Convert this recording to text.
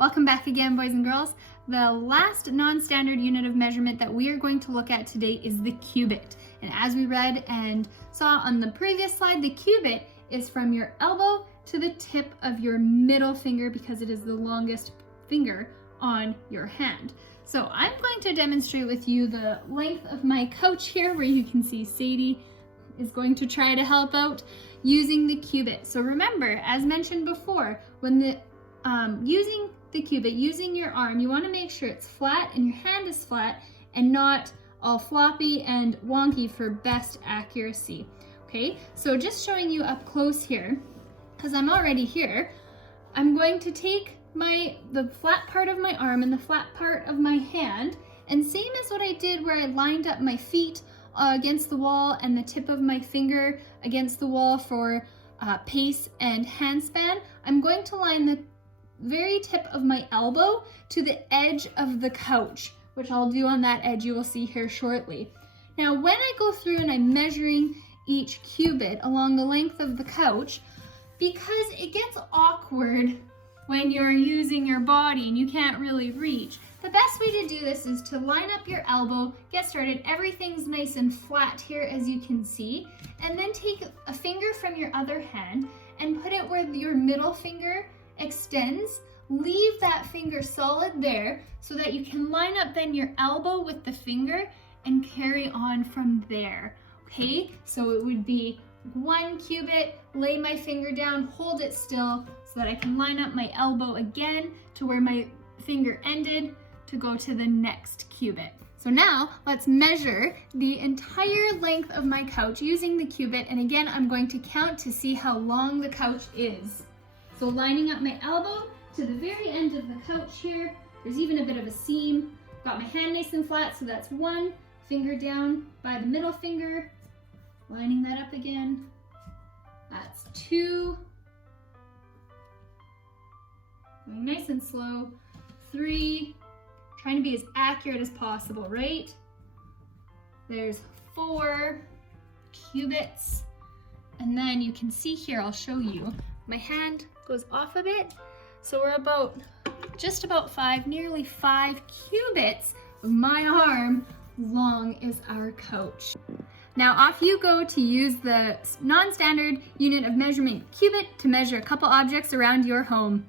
Welcome back again, boys and girls. The last non-standard unit of measurement that we are going to look at today is the cubit. And as we read and saw on the previous slide, the cubit is from your elbow to the tip of your middle finger because it is the longest finger on your hand. So I'm going to demonstrate with you the length of my couch here, where you can see Sadie is going to try to help out using the cubit. So remember, as mentioned before, when using the cubit, using your arm, you want to make sure it's flat and your hand is flat and not all floppy and wonky for best accuracy. Okay, so just showing you up close here, because I'm already here, I'm going to take the flat part of my arm and the flat part of my hand, and same as what I did where I lined up my feet against the wall and the tip of my finger against the wall for pace and hand span, I'm going to line the very tip of my elbow to the edge of the couch, which I'll do on that edge you will see here shortly. Now, when I go through and I'm measuring each cubit along the length of the couch, because it gets awkward when you're using your body and you can't really reach, the best way to do this is to line up your elbow, get started, everything's nice and flat here as you can see, and then take a finger from your other hand and put it where your middle finger extends. Leave that finger solid there so that you can line up then your elbow with the finger and carry on from there. Okay, so it would be one cubit, lay my finger down, hold it still so that I can line up my elbow again to where my finger ended to go to the next cubit. So now let's measure the entire length of my couch using the cubit, and again I'm going to count to see how long the couch is. So lining up my elbow to the very end of the couch here, there's even a bit of a seam. Got my hand nice and flat, so that's one finger down by the middle finger, lining that up again. That's two, going nice and slow, three, trying to be as accurate as possible, right? There's four cubits, and then you can see here, I'll show you, my hand goes off a bit, so we're just about nearly five cubits of my arm long is our couch. Now off you go to use the non-standard unit of measurement cubit to measure a couple objects around your home.